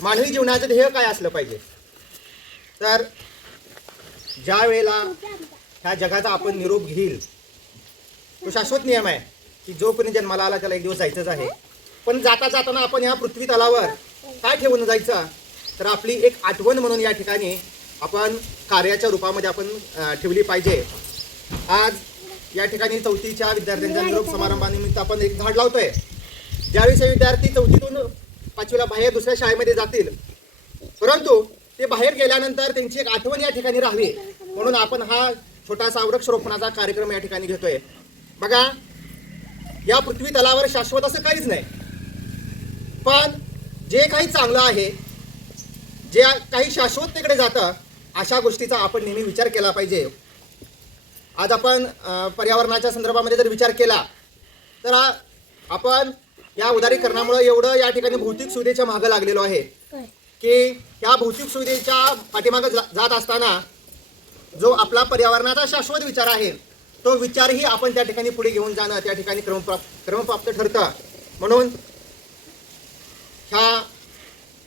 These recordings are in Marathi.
मानवी जीवनाचं ध्येय काय असलं पाहिजे? तर ज्या वेळेला ह्या जगाचा आपण निरोप घेईल, तो शाश्वत नियम आहे की जो कोणी जन्माला आला त्याला एक दिवस जायचंच आहे. पण जाता जाताना आपण ह्या पृथ्वी तलावर काय ठेवून जायचं? तर आपली एक आठवण म्हणून या ठिकाणी आपण कार्याच्या रूपामध्ये आपण ठेवली पाहिजे. आज या ठिकाणी 4थीच्या विद्यार्थ्यांच्या निरोप समारंभानिमित्त आपण एक झाड लावतोय. ज्यावेळेस हे विद्यार्थी 4थीतून 5वीला बाहेर दुसऱ्या शाळेमध्ये जातील, परंतु ते बाहेर गेल्यानंतर त्यांची एक आठवण या ठिकाणी राहावी म्हणून आपण हा छोटासा वृक्षारोपणाचा कार्यक्रम या ठिकाणी घेतोय. बघा, या पृथ्वी तलावर शाश्वत असं काहीच नाही, पण जे काही चांगलं आहे, जे काही शाश्वततेकडे जातं, अशा गोष्टीचा आपण नेहमी विचार केला पाहिजे. आज आपण पर्यावरणाच्या संदर्भामध्ये जर विचार केला तर आपण या उदारीकरणामुळे एवढं या ठिकाणी भौतिक सुविधेच्या मागं लागलेलो आहे की ह्या भौतिक सुविधेच्या पाठीमागं जात असताना जो आपला पर्यावरणाचा शाश्वत विचार आहे, तो विचारही आपण त्या ठिकाणी पुढे घेऊन जाणं त्या ठिकाणी क्रमप्राप्त ठरतं. म्हणून ह्या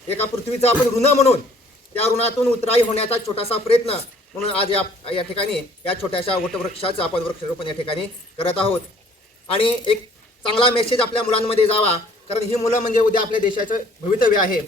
एका पृथ्वीचं आपण ऋण म्हणून त्या ऋणातून उतराई होण्याचा छोटासा प्रयत्न म्हणून आज या ठिकाणी या छोट्याशा वटवृक्षाचं आपण वृक्षारोपण या ठिकाणी करत आहोत. आणि एक चांगला मेसेज आपल्या मुलांमध्ये जावा, कारण ही मुलं म्हणजे उद्या आपल्या देशाचं भवितव्य आहे.